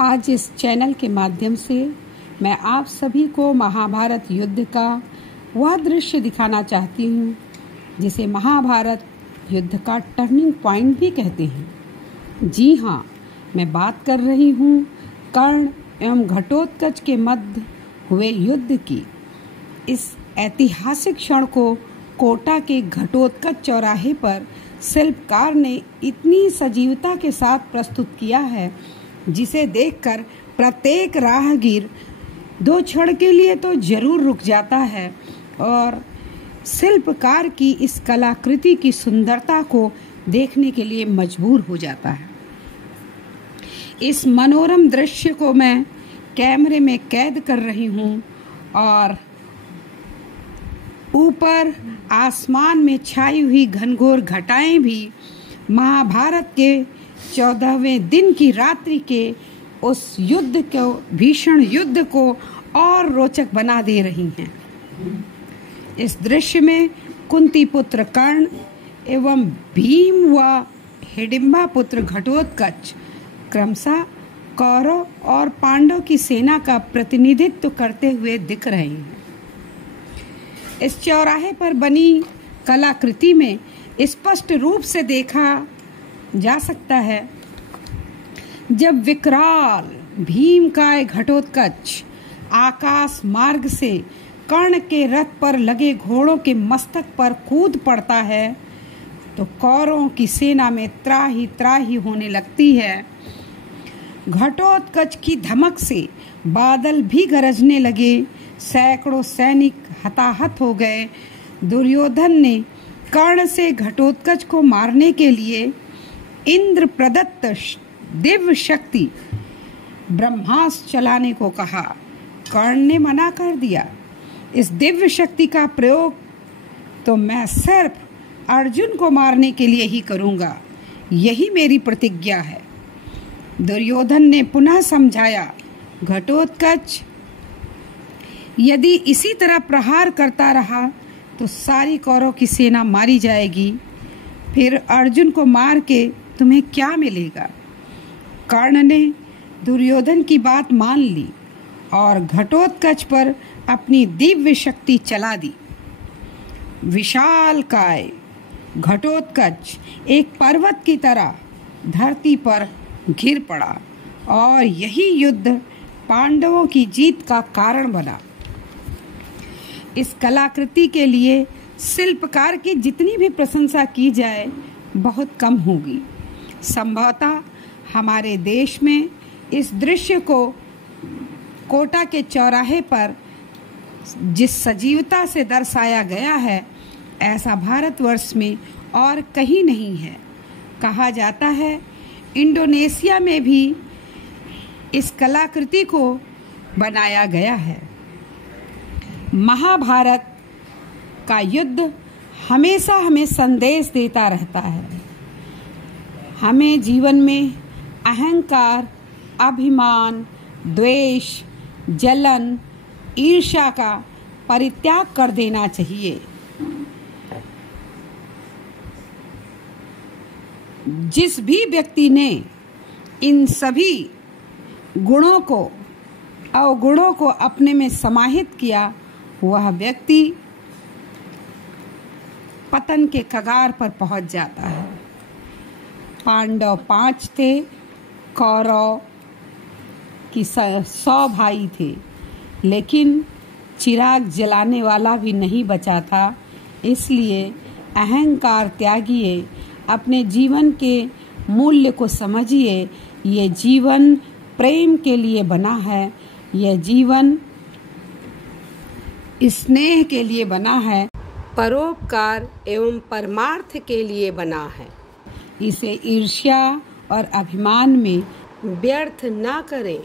आज इस चैनल के माध्यम से मैं आप सभी को महाभारत युद्ध का वह दृश्य दिखाना चाहती हूँ जिसे महाभारत युद्ध का टर्निंग पॉइंट भी कहते हैं। जी हाँ, मैं बात कर रही हूँ कर्ण एवं घटोत्कच के मध्य हुए युद्ध की। इस ऐतिहासिक क्षण को कोटा के घटोत्कच चौराहे पर शिल्पकार ने इतनी सजीवता के साथ प्रस्तुत किया है जिसे देखकर प्रत्येक राहगीर दो क्षण के लिए तो जरूर रुक जाता है और शिल्पकार की इस कलाकृति की सुंदरता को देखने के लिए मजबूर हो जाता है। इस मनोरम दृश्य को मैं कैमरे में कैद कर रही हूँ और ऊपर आसमान में छाई हुई घनघोर घटाएं भी महाभारत के 14वें दिन की रात्रि के उस युद्ध को, भीषण युद्ध को और रोचक बना दे रही हैं। इस दृश्य में कुंती पुत्र कर्ण एवं भीम व हिडिंबा पुत्र घटोत्कच क्रमशः कौरव और पांडव की सेना का प्रतिनिधित्व करते हुए दिख रहे हैं। इस चौराहे पर बनी कलाकृति में स्पष्ट रूप से देखा जा सकता है जब विकराल भीमकाय घटोत्कच आकाश मार्ग से कर्ण के रथ पर लगे घोड़ों के मस्तक पर कूद पड़ता है तो कौरवों की सेना में त्राही त्राही होने लगती है। घटोत्कच की धमक से बादल भी गरजने लगे, सैकड़ों सैनिक हताहत हो गए। दुर्योधन ने कर्ण से घटोत्कच को मारने के लिए इंद्र प्रदत्त दिव्य शक्ति ब्रह्मास्त्र चलाने को कहा। कर्ण ने मना कर दिया। इस दिव्य शक्ति का प्रयोग तो मैं सिर्फ अर्जुन को मारने के लिए ही करूंगा, यही मेरी प्रतिज्ञा है। दुर्योधन ने पुनः समझाया, घटोत्कच यदि इसी तरह प्रहार करता रहा तो सारी कौरव की सेना मारी जाएगी, फिर अर्जुन को मार के तुम्हें क्या मिलेगा। कर्ण ने दुर्योधन की बात मान ली और घटोत्कच पर अपनी दिव्य शक्ति चला दी। विशालकाय घटोत्कच एक पर्वत की तरह धरती पर गिर पड़ा और यही युद्ध पांडवों की जीत का कारण बना। इस कलाकृति के लिए शिल्पकार की जितनी भी प्रशंसा की जाए बहुत कम होगी। संभवतः हमारे देश में इस दृश्य को कोटा के चौराहे पर जिस सजीवता से दर्शाया गया है ऐसा भारतवर्ष में और कहीं नहीं है। कहा जाता है इंडोनेशिया में भी इस कलाकृति को बनाया गया है। महाभारत का युद्ध हमेशा हमें संदेश देता रहता है। हमें जीवन में अहंकार, अभिमान, द्वेष, जलन, ईर्ष्या का परित्याग कर देना चाहिए। जिस भी व्यक्ति ने इन सभी गुणों को, अवगुणों को अपने में समाहित किया वह व्यक्ति पतन के कगार पर पहुंच जाता है। पांडव 5 थे, कौरव की 100 भाई थे, लेकिन चिराग जलाने वाला भी नहीं बचा था। इसलिए अहंकार त्यागिए, अपने जीवन के मूल्य को समझिए। ये जीवन प्रेम के लिए बना है, यह जीवन स्नेह के लिए बना है, परोपकार एवं परमार्थ के लिए बना है। इसे ईर्ष्या और अभिमान में व्यर्थ ना करें।